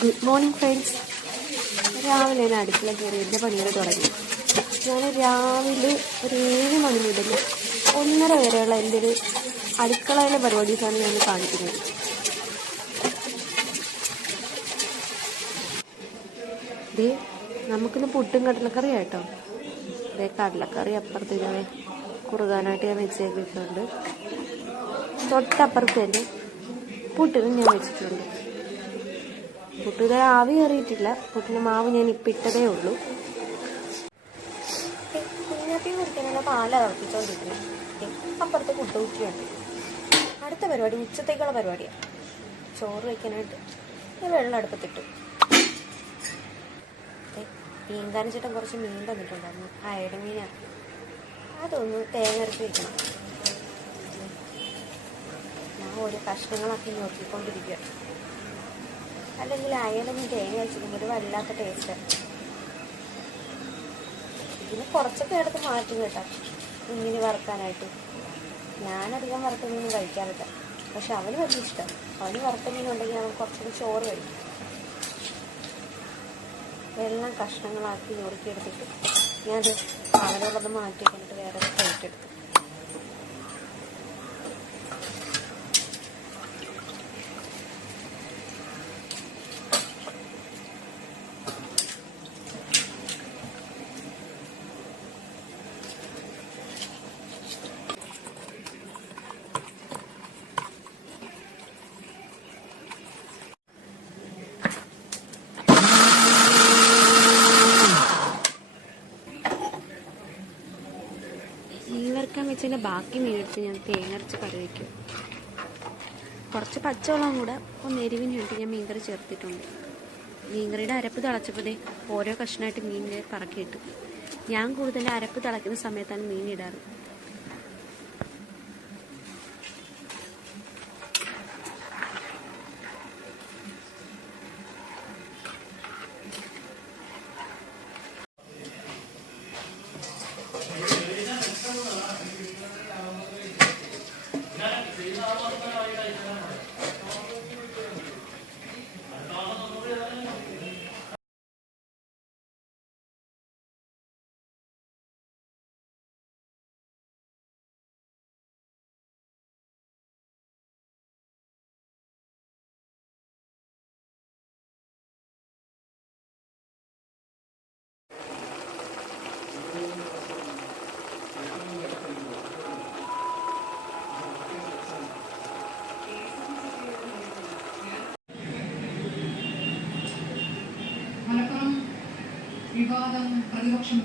Good morning friends. രാവിലെ ഞാൻ അടുക്കള കയറി എൻ്റെ പണികൾ തുടങ്ങി. ഞാൻ രാവിലെ ഒരു 7 മണി മുതൽ 1:30 വരെയുള്ള എൻ്റെ ഒരു അടുക്കളയിലെ പരിപാടീസാണ് ഞാൻ കാണിക്കുന്നത്. ദേ നമുക്കിന്ന് പുട്ടും കടലക്കറി ആയിട്ടോ. ദേ കടലക്കറി അപ്പുറത്തേക്ക് കുറുകാനായിട്ട് ഞാൻ വെച്ചേക്കിട്ടുണ്ട്. തൊട്ടപ്പുറത്ത് തന്നെ പുട്ടിനും ഞാൻ വെച്ചിട്ടുണ്ട്. പുട്ട് ആവി കയറിയിട്ടില്ല. പുട്ടിന് മാവ് ഞാൻ ഇപ്പം ഇട്ടതേ ഉള്ളൂ. കുഞ്ഞാപ്പി കുറിക്കാനുള്ള പാല തിളപ്പിച്ചോണ്ടിരിക്കുന്നത്. അപ്പുറത്ത് പുട്ട് കുറ്റിയുണ്ട്. അടുത്ത പരിപാടി ഉച്ചത്തേക്കുള്ള പരിപാടിയാണ്. ചോറ് വയ്ക്കാനായിട്ട് വെള്ളം അടുപ്പത്തിട്ടു. മീൻകാരൻ കുറച്ച് മീൻ തന്നിട്ടുണ്ടായിരുന്നു. അയല മീനാണ്. അതൊന്ന് തേങ്ങ അരച്ച് വയ്ക്കണം. ഞാൻ ഓരോ കഷ്ണങ്ങളാക്കി നോക്കിക്കൊണ്ടിരിക്കുക. അല്ലെങ്കിൽ അയലൊന്നും തേങ്ങ വെച്ചിരിക്കുമ്പോൾ ഒരു വല്ലാത്ത ടേസ്റ്റാണ്. ഇതിന് കുറച്ചൊക്കെ എടുത്ത് മാറ്റും കേട്ടോ കുഞ്ഞിന് വറുക്കാനായിട്ട്. ഞാനധികം വറുത്ത മീനൊന്നും കഴിക്കാറില്ല. പക്ഷെ അവന് വലിയ ഇഷ്ടം. അവന് വറുത്ത മീനുണ്ടെങ്കിൽ അവൻ കുറച്ചുകൂടി ചോറ് കഴിക്കും. എല്ലാം കഷ്ണങ്ങളാക്കി നുറുക്കിയെടുത്തിട്ട് ഞാനത് അവനുള്ളത് മാറ്റി കൊണ്ടിട്ട് വേറെ പ്ലേറ്റ് എടുത്തു. മീൻ വറുക്കാൻ വെച്ചതിൻ്റെ ബാക്കി മീനെടുത്ത് ഞാൻ തേങ്ങ അരച്ച് കറി വയ്ക്കും. കുറച്ച് പച്ചവെള്ളം കൂടെ ഒന്ന് എരിവിന് വേണ്ടി ഞാൻ മീൻകറി ചേർത്തിട്ടുണ്ട്. മീൻകറിയുടെ അരപ്പ് തിളച്ചപ്പോഴേ ഓരോ കഷ്ണമായിട്ട് മീനിനെ പറക്കിയിട്ടു. ഞാൻ കൂടുതൽ അരപ്പ് തിളയ്ക്കുന്ന സമയത്താണ് മീൻ ഇടാറ്. മലപ്പുറം വിവാദം പ്രതിപക്ഷം